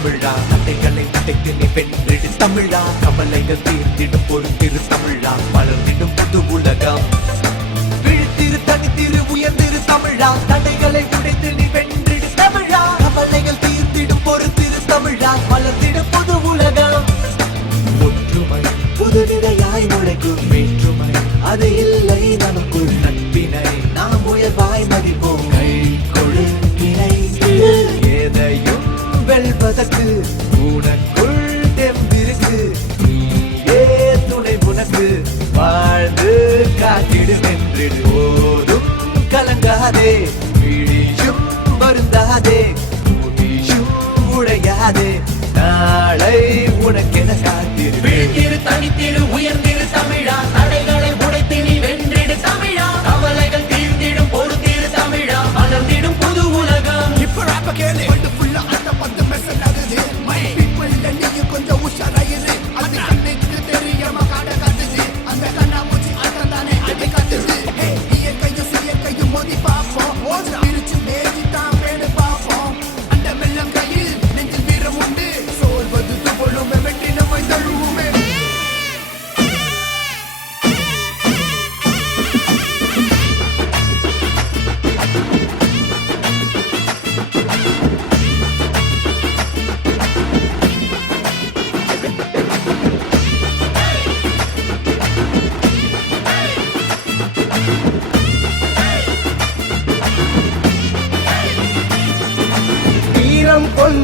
தமிழா தட்டைகளை தட்டைத்து நீ வென்றிடு தமிழா கவலைகள் தீர்ந்திடும் திரு தமிழா. வளர்ந்திடும் புது உலகம். விழித்திரு தனித்திரு உயர்ந்திரு தமிழா. தடைகளை உடைத்து நீ வென்றிடு தமிழா. கவலைகள் தீர்ந்திடும் திரு தமிழா. வளர்ந்திடும் புது உலகம். ஒற்றுமை புதுவிதையாய் முளைக்கும். வேற்றுமை அது இல்லை நமக்குள். நட்பினை நாம் உயர்வாய் மதிப்போம். உடையாதே விழியும் வருந்தாதே உடையாதே நாளை உனக்கு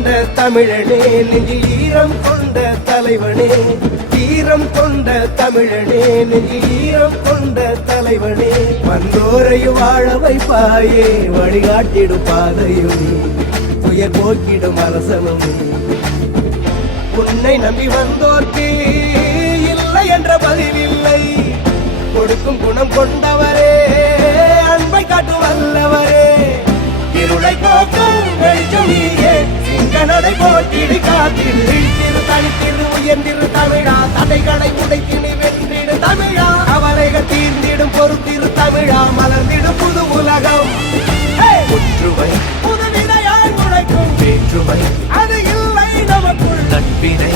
கொண்ட தமிழனே நெஞ்சில் ஈரம் கொண்ட தலைவனே. ஈரம் கொண்ட தமிழனே நெஞ்சில் ஈரம் கொண்ட தலைவனே. வந்தோரை வாழ வைப்பாயே வழிகாட்டிடும் பாதையும் நீ. துயர் போக்கிடும் அரசனுமே உன்னை நம்பி வந்தோர்க்கு இல்லை என்ற பதில் இல்லை. கொடுக்கும் குணம் கொண்டவரே அன்பை காட்டும் வல்லவரே. இருளை போக்கும் வெளிச்சம் நீயே. நடை போட்டிடு காத்திடு இழுத்திரு தனித்திரு உயர்ந்திரு தமிழா. தடைகளை உடைத்து நீ வென்றிடு தமிழா. கவலைகள் தீர்ந்திடும் பொறுத்திரு தமிழா. மலர்ந்திடும் புது உலகம்! ஒற்றுமை. புது விதையாய் முளைக்கும் வேற்றுமை. அது இல்லை நமக்குள். நட்பினை.